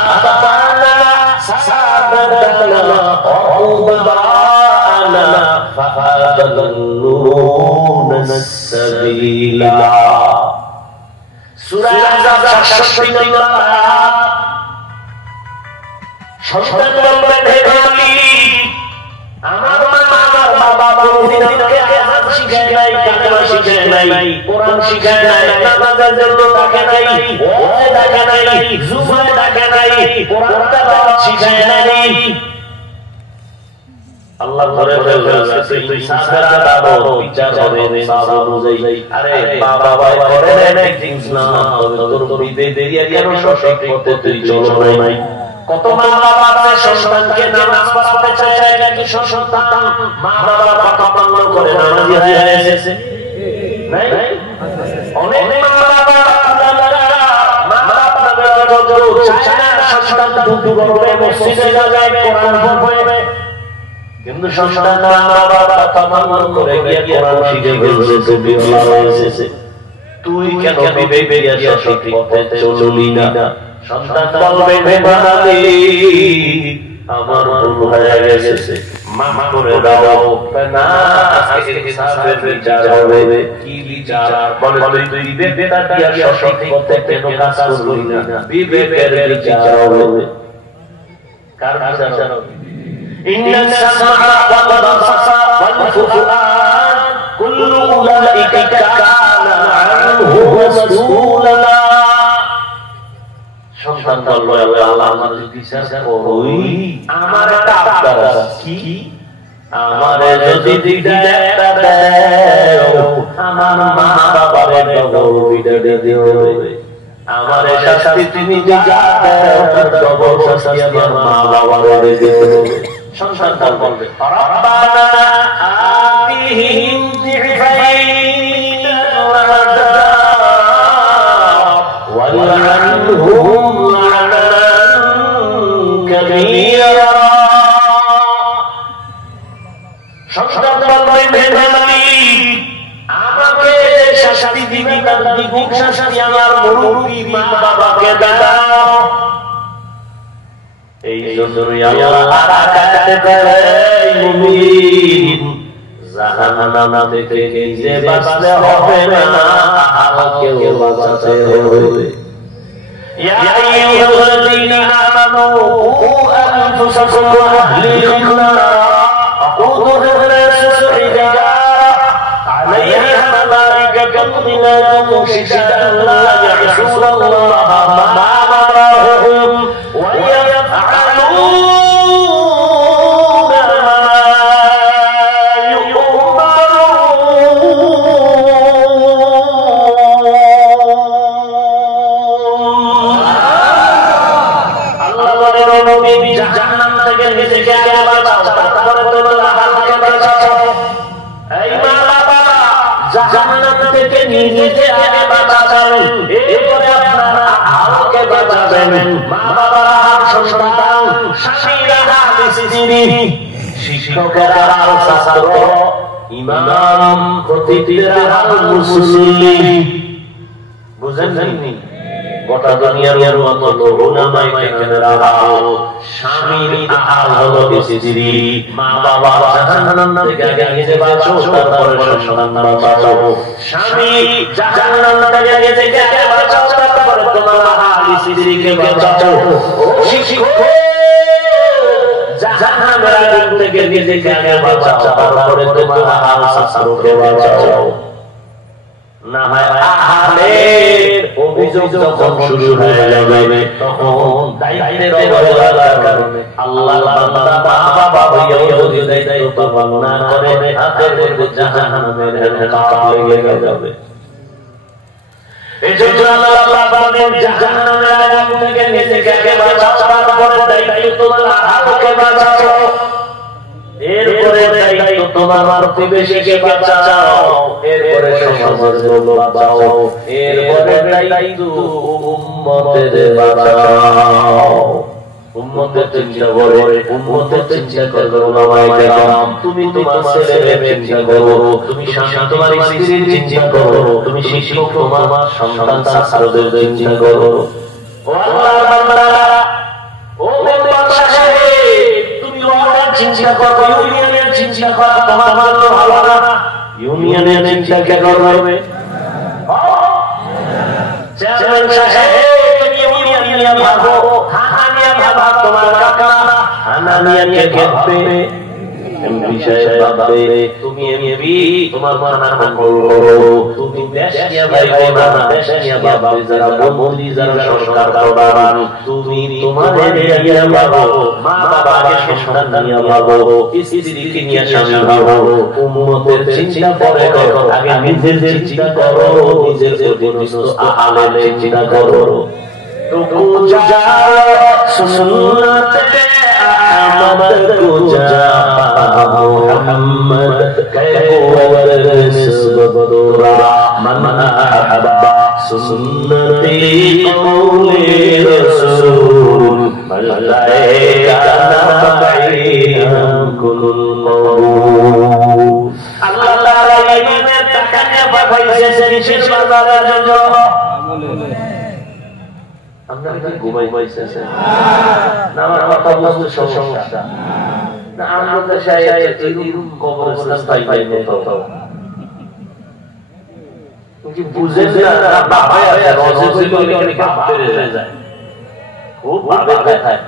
আতানা সাদাতানা উবানা ফাআদাল্লুনা সাবিলা। সূরা আহজাব 67 নম্বর আয়াত। সন্তান বলবেন, হে মালিক, আমার মা আমার বাবা কোনদিনকে আযাব শিখায় নাই, কালেমা শিখায় নাই, কোরআন শিখায় নাই, নামাজের জন্য ডাকে নাই, ওয়াজ ডাকে নাই, জুমায় ডাকে নাই, কোরআন তেলাওয়াত শিখায় নাই। আল্লাহ ধরে ফেলছে ইনসাফের আদালত বিচার হবে ইনসাফ অনুযায়ী। আরে বাবা ভাই করে নাই ঠিক না, তোর বিদে দেরিয়া কেন সঠিক পথে তুই চলো নাই? কত মা বাবা আছে সন্তানকে নামাজ পড়াতে চায় নাকি সন্তান মা বাবার কথা পালন করে নামাজি হয়ে এসেছে? নাই অনেক মা বাবা মা বাবা চায় না সন্তান দুটো করবে, মসজিদে যাবে, কোরআন পড়বে, কিন্তু সন্তান মা বাবার কথা পালন করে গিয়ে কোরআন শিখে ফেলছে, বিবাহ হয়েছে। তুই কেন বিবেক দিয়া সঠিক পথে চললি না? সন্তান বলবে, হে মালিক, আমার ভুল হয়ে গেছে, মাফ করে দাও। না, আজকে হিসাবের বিচার হবে। কি বিচার? বলে তুই বিবেকটা দিয়া সঠিক পথে কেন কাজ করলি না? বিবেকের বিচার হবে। কার বিচার হবে? ইন্নাস সামআ ওয়াল বাসারা ওয়াল ফুআদ কুল্লু উলাইকা কানা আনহু মাসউলা। সন্তান বলল, আল্লাহ আমার বিচার করুই, আমার একটা আবদার আছে। কি? আমারে যদি দিদাটা দাও, আমার মা বাবারে ডবল বিদায় দিও। আমারে শাস্তি তুমি যা দাও, ডবল শাস্তি আমার মা বাবারে দিও। সন্তান বলবে, রব্বানা আতিহিম যিফাইন ওয়ালআনহুম আযাবান কাবীরা। সন্তান বলবে, হে মালিক, আমাকে শাস্তি দিবি, তার দ্বিগুণ শাস্তি আমার মুরব্বি মা বাবাকে দাও। এই জন্যই আল্লাহ আরাকাতে বলে, মুমিন জাহান্নাম থেকে নিজে বাঁচতে হবে না, আমাকেও বাঁচাতে হবে। ইয়া আইয়ুহাল্লাযীনা আমানু কু আনফুসাকুম ওয়া আহলিকুম নারা ওয়াকুদুহা আন-নাসু ওয়াল হিজারা আলাইহা মালাইকাতুন গিলাযুন শিদাদুন লা ইয়া'সুনাল্লাহা মা আমারাহুম ওয়া নিজেকে আগে বাঁচাবেন, এরপরে আপনারা আলোকে বাঁচাবেন। মা বাবারা, সন্তান, স্বামীরা, স্ত্রী, শিক্ষকেরা, ছাত্র, ইমাম, খতিবরা, মুসল্লি, বুঝেননি? গোটা দুনিয়ার মতো উলামায়ে কেরামরা, স্বামীর আহাল হলো স্ত্রী, মা বাবা জাহান্নাম থেকে আগে নিজে বাঁচো, তারপরে সন্তান বাঁচাও। স্বামী জাহান্নাম থেকে আগে বাঁচাও, তারপরে তোমার আহাল স্ত্রীকে বাঁচাও। ও শিক্ষক, জাহান্নামের আগুন থেকে নিজেকে আগে বাঁচাও, তারপরে তোমার আহাল ছাত্রকে বাঁচাও। না হয় আহালের অভিযোগ যখন শুরু হয়ে যাবে, তখন দায়িত্বের অবহেলার কারণে আল্লাহর বান্দা বাবা হইয়াও যদি দায়িত্ব পালন না করে, হাতের মধ্যে জাহান্নামের কাঁটা লেগে যাবে। এজন্য আল্লাহ বলেন, জাহান্নামের আগুন থেকে নিজেকে আগে বাঁচাও, তারপরে দায়িত্ব তোমার হাতকে বাঁচাও। এরপরে দায়িত্ব তোমার প্রতিবেশীকে বাঁচাও, এরপরে সমাজের লোক বাঁচাও, এরপরে দায়িত্ব উম্মতের বাঁচাও। উম্মতের চিন্তা করে, উম্মতের চিন্তা করো উলামায়ে কেরাম। তুমি তোমার ছেলের চিন্তা করো, তুমি স্বামী তোমার স্ত্রীর চিন্তা করো, তুমি শিক্ষক তোমার সন্তান ছাত্রদের চিন্তা করো। ও আল্লাহর বান্দারা, চিন্তা করো, ইউনিয়নের চিন্তা করা তোমার জন্য ভালো না। ইউনিয়নের চিন্তা কে করবে? চেয়ারম্যান সাহেব, তুমি ইউনিয়ন নিয়ে ভাবো, হানা নিয়ে ভাবো, তোমার কাকা হানা নিয়ে কে ভাববে? এমপি সাহেব ভাববে, তুমি এমপি, তোমার মানার মঙ্গল করো। তুমি দেশ নিয়ে ভাববে না, দেশ নিয়ে ভাববে যারা মন্ত্রী, যারা সরকার প্রধান। তুমি তোমার এরিয়া নিয়ে ভাবো, মা বাবাকে সন্তান নিয়ে ভাবো, স্ত্রীকে নিয়ে স্বামী ভাবো। উম্মতের চিন্তা পরে করো, আগে নিজের চিন্তা করো, নিজের অধীনস্থ আলের চিন্তা করো। রুকু যাও সুন্নতে আহমদ কুজা মুহাম্মদ কায়ওয়ার নিসবতুরা মান আহাব্বা সুন্নতি কওলি রাসূল মালাইকা বাইনাম কুল কবুল। আল্লাহ তাআলা ইমানের টাকাকে পাঠাইছে কিসের বাজারের জন্য? আপনারা কি ঘুমাইছেন না? আমার কথা বলতে সমস্যা না। আমরা দেশে এরকম কবরস্থান পাই না কোথাও, কি বুঝেন না? বাবা আছে রজে কইলে কাপ বেড়ে যায়, খুব ভাবে খায়।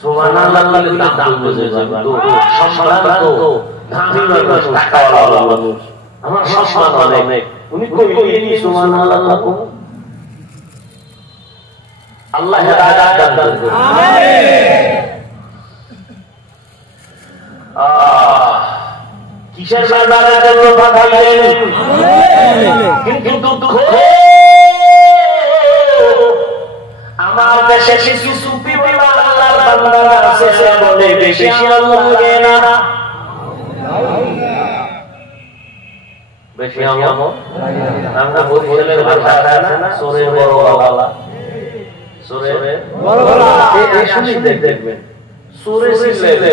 সুবহানাল্লাহ নাম বুঝে যায় তো সম্মান তো দামি মানুষ, টাকাওয়ালা মানুষ, আমার সম্মান অনেক। উনি কইলেন সুবহানাল্লাহ, আল্লাহ হেদায়েত দান করুন, আমিন। কিসের বাজারের জন্য পাঠাইলেন? কিন্তু দুঃখ আমার দেশে কিছু সুফিওয়ালা আল্লাহর বান্দা আছে বলে বেশি আল্লাহ লাগে না, বেশি আল্লাহ আমরা বরিশালের ভাষা আছে না, সোরে বড় বাবা, সোরে বড় বাবা, এই শুনি দেখবেন, সোরে সিলে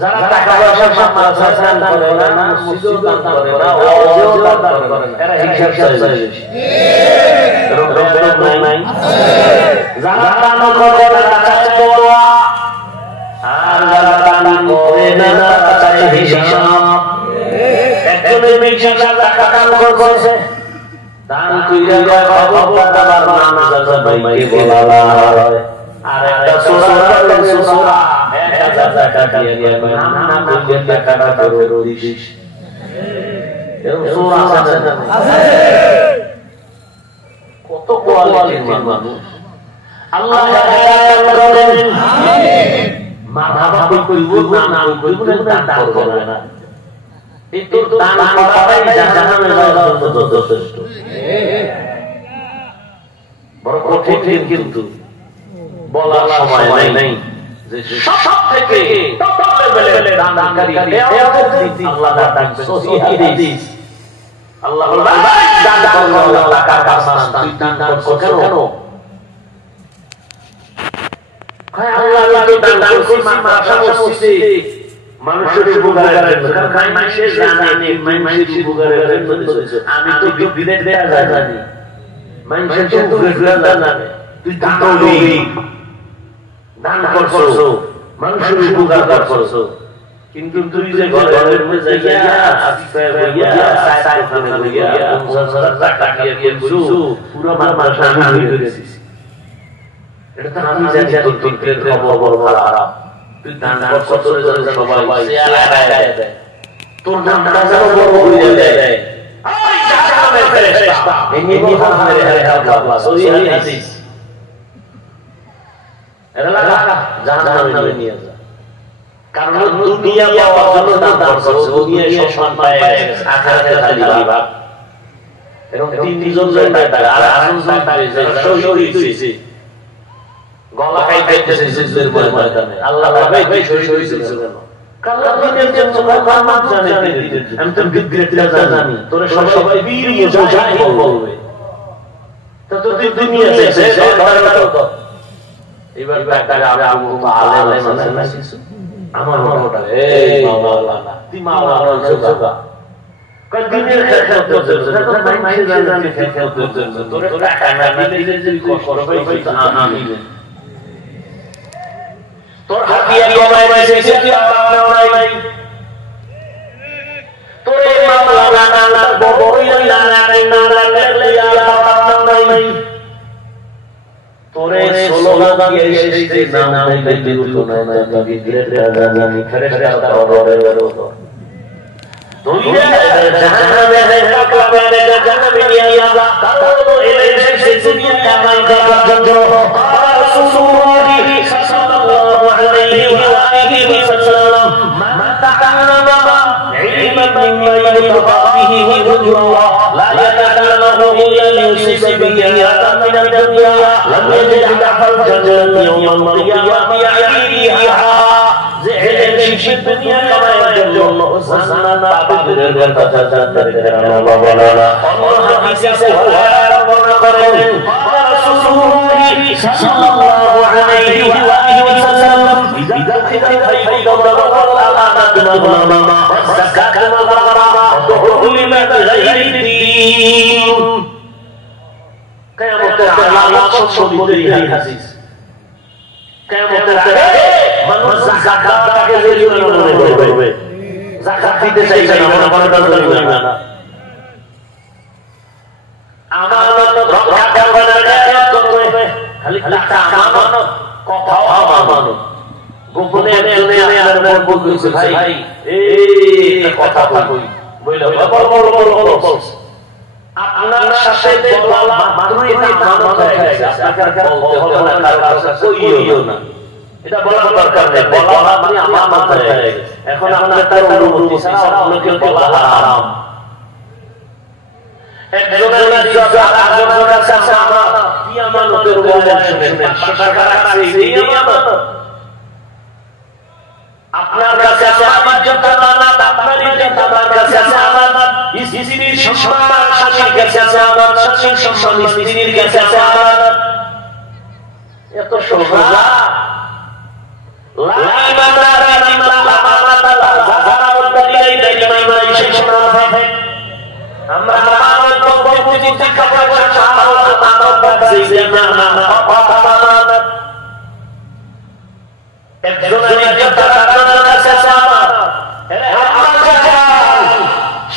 যারা টাকা পয়সা সম্মান করে না, মসজিদও দান করে না, ওয়াজও দান করে না, এরা হিসাব চায় বেশি। এরকম নাই? যারা দান করে না চায় দোয়া, আর যারা দান করে না চায় হিসাব। একজনের 20,000 টাকা দান করছে, দান কইরা যায় খবর তার নাম জানা ভাইকে বলা হয়। আর একটা সূরা পড়লেন, সূরা 1000 টাকা দিয়ে নাম নাম কইলে টাকা করে দিস। এরকম সূরা আছে না? কত কোয়ালিটির মানুষ আল্লাহ হেদায়েত করেন, আমিন। মারহাবা কইব না, নাম কইব না, দান করবে না। এই তো দান করাটাই জাহান্নামে যাওয়ার জন্য যথেষ্ট। বড় কঠিন কিন্তু বলার সময় নাই যে সব থেকে টপ লেভেলের দানকারী আল্লাহ দান সহিহ হাদিস। আল্লাহ বলেন দান করো, টাকা বাঁচান, তুই দান করছো কেন? কয় আল্লাহ তো দান করছি মাদ্রাসা মসজিদে মানুষের উপকারের জন্য, কারণ মানুষে জানে মানুষের উপকারের জন্য। আমি তো বিদেশ দেয়া জানি, মানুষের তো উপকার জানে। তুই দান করবি, দান করছো, মানুষের উপকার করছো, কিন্তু তুই যে ঘরের মধ্যে যাইয়া আজকে হইয়া সাইড করে হইয়া 50,000 টাকা দিয়ে কিনছু, পুরো মাদ্রাসা আমি করেছিস। এটা তো আমি জানি তোর খবর খারাপ। তুই দান করছো, তোর জন্য সবাই শেয়ার দেয়, তোর নামটা যেন বড় হয়ে যায়। এই জাহান্নামের ফেরেশতা এমনি কথা মেরে আল্লাহ সহিহ হাদিস এরা লাগা জাহান্নামে নিয়ে যায়। কারণ দুনিয়া পাওয়ার জন্য দান করছে, দুনিয়ায় সম্মান পায়, আখিরাতে খালি ভাব। এরকম তিনজন যায় আর আসল পায় যে শহীদ হইছে, গলা কাইতেছে জিদের ময়দানে। আল্লাহ ভাবে শহীদ হইছে কেন? কারণ দিনের জন্য সম্মান জানে দিতে। আমি তো বিদ্রোহীরা জানি, তোরে সবাই বীর মুজাহিদ বলবে। তো তুই দুনিয়াতে ধরে তো এবার ব্যাটারে আবু আলেম আছে না কিছু, আমার মনটা এই মাওলানা তুই মাওলানা জোগা কই দিনের খেত করতে যখন মাইন্ড জানি খেত করতে তোরে টাকা না দিলে যে কষ্ট পাই আমি। তোর হাতিয়া কমাই এসেছে তুই আপনাও নাই তোরে মামলা না না বড়ই না না না লাগলে আপনাও নাই তোরে স্লোগান দিয়ে এসেছে নাম নাই বিদ্যুৎ নাই না তাকে দিলে জানি ফেরেশতা ওরে তুই জাহান্নামে কাকাবে জাহান্নামে নিয়ে যা কারো এসে দুনিয়া কামাই করার জন্য রাসূলুল্লাহ সাল্লাল্লাহু আলাইহি ওয়া আলিহি ওয়াসাল্লাম মান তাআল্লামা ইলমান মিম্মা ইউতাবা বিহি ওয়াজহুল্লাহ লা ইয়াতাকাল্লামু ইল্লা লিয়ুসিবা বিহি আযাম মিন ad-dunya lam yajid fal jannati yawm al-qiyamati ya'tiha যে এলেম শিক্ষা দুনিয়া কামাইয়ের জন্য জান্নাত পাবে এর কথা জানতে না বাবা না আল্লাহ হাদিসে বর্ণনা করেন রাসূলুল্লাহ সাল্লাল্লাহু আলাইহি ওয়া আলিহি ওয়াসাল্লাম ইযা খিদাল খাইফা দাওলা তুমামা যাকাত মাগরামা তুলিমা গায়রি দ্বীন কিয়ামতের আলামত সবই এই হাদিস কিয়ামতের আগে মানুষ যাকাতকে জরুরি মনে করবে যাকাত দিতে চাইছে না মনে করবে না আমানত রক্ষা করবে খালি টাকা আমানত কথাও আমানত গোপনে আমার বলতেছে ভাই এই কথা কই বইলো বল আপনার সাথে বলা মাত্রই এটা আমানত হয়ে গেছে আপনার বলতে হবে না কার কাছে কইও না এটা বলার দরকার নেই বলা মানে আমার মাথায় হয়ে গেছে এখন আপনার তার অনুমতি ছাড়া অন্য কেউ বলা হারাম একজনের ইজ্জত আরেকজনের কাছে আমার কি আমানতের বয়ান শুনেন সরকার আছে এই আমানত আপনার কাছে আমার ইজ্জত আমানত আপনার ইজ্জত আমার কাছে আমানত স্ত্রীর সম্মান স্বামীর কাছে আমানত স্বামীর সম্মান স্ত্রীর কাছে আমানত এত সোজা لا إيمان إلا أمانة الله زمان الدليل إلا إيمان شيء شرفه আমরা আমানত বলতে বুঝি টাকা পয়সা আমানত আমানত জিনা আমানত একজনের ইজ্জত আরেকজনের কাছে আমানত আমরা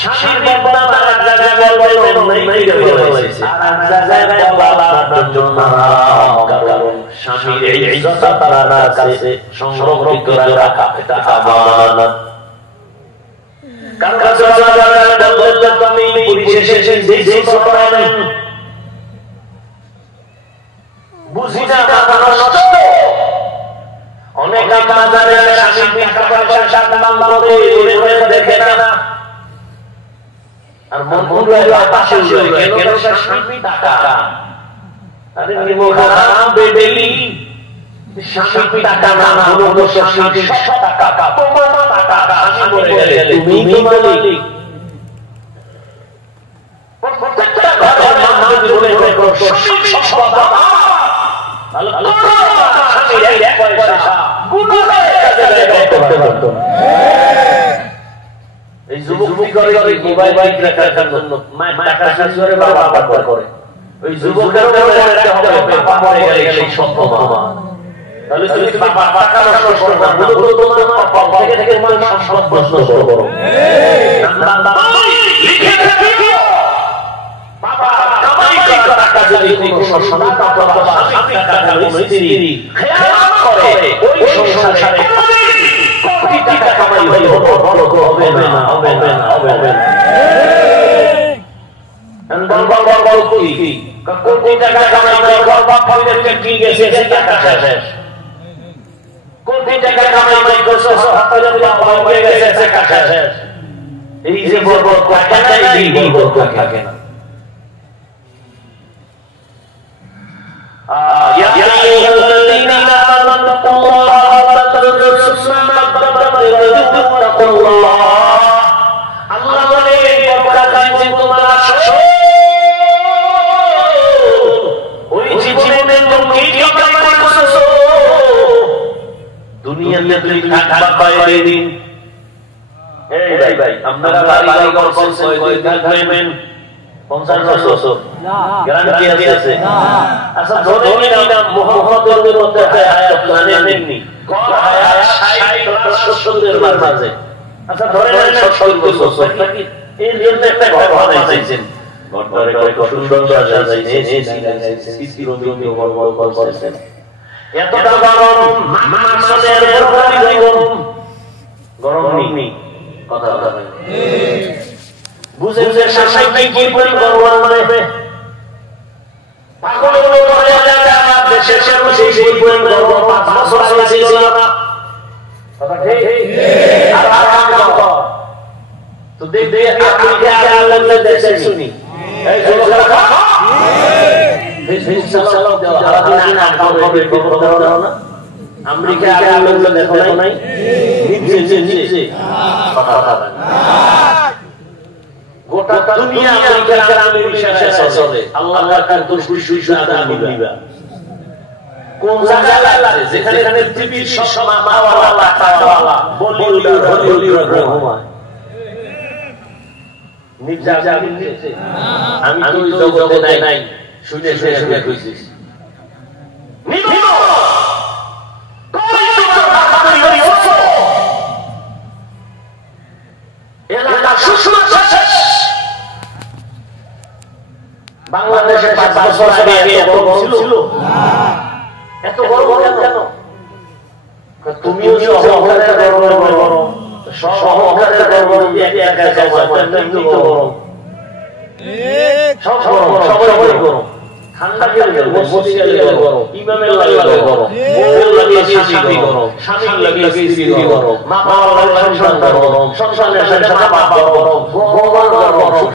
স্বামীর বদনাম এক জায়গায় বলবেন নাই বলেছে আর এক জায়গায় বলা আপনার জন্য কারণ স্বামীর ইজ্জত আপনার কাছে সংরক্ষিত রাখা এটা আমানত কারণ কাছে বলতে তুমি পুলিশে এসে যে করেন বুঝি না মাথা নষ্ট অনেক বাজারে স্বামীর টাকা পয়সা দাম করে ঘুরে দেখে না আর মন গুলো পাশে উঠে কেন স্বামী টাকা আরে নিমো হারাম বেবেলি স্বামী টাকা না হলো স্বামী সব টাকা তোমার টাকা আমি বলে গেলে তুমি মালিক প্রত্যেকটা ঘরের মানুষ বলে স্বামী সব টাকা আল্লাহ স্বামীর এক পয়সা গুনাহ কাজে করতে পারতো এই যুবকটি করে মোবাইল রাখার জন্য টাকা শেষ করে বাবা করে ওই যুবকের মনে রাখতে হবে বাবা মরে গেলে সব বাবা তাহলে তুমি বাবা টাকা নষ্ট করবে না বলো তোমার বাবা থেকে তোমার সম্পদ নষ্ট করো লিখে রাখিও বাবা কামাই করা টাকা যদি কোনো সন্তান অথবা স্বামী টাকা স্ত্রী খেয়াল করে ওই সংসারে কোটি টাকা কামাই হবে না বল কি কোটি টাকা কামাই করে বাপ ফাইলে কি গেছে সে টাকা শেষ কোটি টাকা কামাই করছো হাতে বাপ হয়ে গেছে সে টাকা শেষ এই যে বড় টাকা নাই বড় থাকে না يا أيها الذين آمنوا اتقوا الله واتقوا ما قدمت لغد واتقوا الله الله বলে পরকালে যে তোমরা আসো ওই জীবনে তুমি কি কামাই করছো দুনিয়াতে তুমি থাকবা কয়দিন এই ভাই আপনারা বাড়ি ঘর করছেন কয়দিন থাকবেন 50 বছর গ্যারান্টি আছে? আচ্ছা ধরে নিলাম মুহাম্মদের মধ্যে হায়াত নেননি, কোন হায়াত 60 এর মাঝে। আচ্ছা ধরে নিলাম 70 বছর, এই জন্য একটা ঘর বানাইছেন, ঘরে কত সুন্দর সাজাইছেন, চিত্রবিন্দু বড় বড় করেছেন, এতটা গরম মাসের গরম গরম নেই, কথা বলেন বুঝে বুঝে শাসাই কি পরিমাণ গরম মানে পাগল হলো বলে আমরা দেশের সামনে সেই পরিমাণ গরম 5 বছর আগে ছিল না, কথা ঠিক? আর আরাম কর তো দেখ আমেরিকা আল্লাহ দেশে শুনি এই জোরটা ফেসবুক চালাও দাও আলাদিন আকাউন্টে খবর দাও না, আমেরিকা আল্লাহ দেখো নাই নিচে কথা বলেন গোটা দুনিয়া আমেরিকার নামে বিশ্বাসে চলে, আল্লাহর কাছে দোষ সুইসুইতা দিবা কোন জায়গায় আছে যেখানে পৃথিবীর সব মাওয়ালা টাকাওয়ালা বলিউড রহমান নির্জা নিচে আমি তো ওই জগতে নাই, শুনে শুনে কইছিস নিবো কই তোমার বাড়ি করি ওছো এলাকা সুষমা শেষ বাংলাদেশে 5 বছর আগে এত গরম ছিল এত গরম কেন? তুমিও যে অহংকারে গরম সব অহংকারে গরম একা একা এমনি তো গরম সব গরম সবাই গরম, ঠান্ডা গেলে মসজিদে গরম, ইমামের লাগে গরম, বউর লাগে শাশুড়ি গরম, স্বামীর লাগে স্ত্রী গরম, মা বাবার লাগে সন্তান গরম, সন্তানের সাথে বাবা গরম, ভগবান গরম,